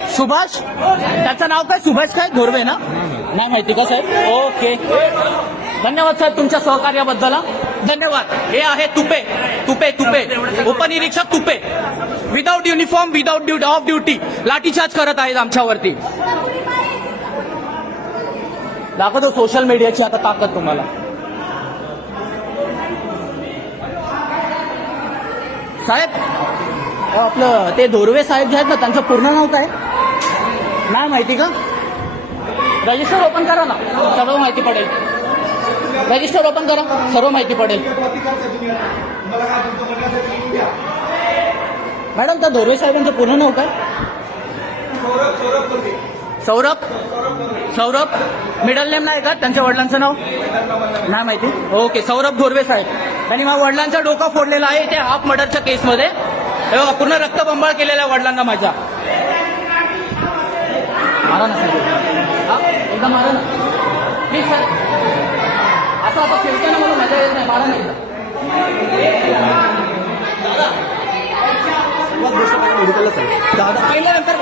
सुभाष, त्याचं नाव काय? सुभाष काय धोरवे ना? नाही माहिती का साहेब? ओके, धन्यवाद साहेब तुमच्या सहकार्याबद्दल. धन्यवाद. हे आहे तुपे तुपे तुपे उपनिरीक्षक Tupe, without uniform, without off duty lathi charge करत आहेत आमच्यावरती. दाखवतो सोशल मीडियाची आता ताकद तुम्हाला. साहेब आपलं ते धोरवे साहेब जे आहेत ना, त्यांचं पूर्ण नाव काय? नाही माहिती का? रजिस्टर ओपन करा ना, सर्व माहिती पडेल. रजिस्टर ओपन करा, सर्व माहिती पडेल. मॅडम त्या धोरवे साहेबांचं पूर्ण नाव काय? सौरभ. सौरभ मिडल नेम नाही का त्यांच्या वडिलांचं नाव? नाही माहिती. ओके, सौरभ धोरवे साहेब. त्यांनी माझ्या वडिलांचा डोका फोडलेला आहे ते हाफ मर्डरच्या केसमध्ये. पूर्ण रक्तबंबाळ केलेला आहे वडिलांना माझ्या. मारा ना साहेब, एकदा मारा ना प्लीज सर. असं आता फिरताना मला मजा येत नाही, मारा ना एकदा. मेडिकलच आहे दादा, पहिल्यानंतर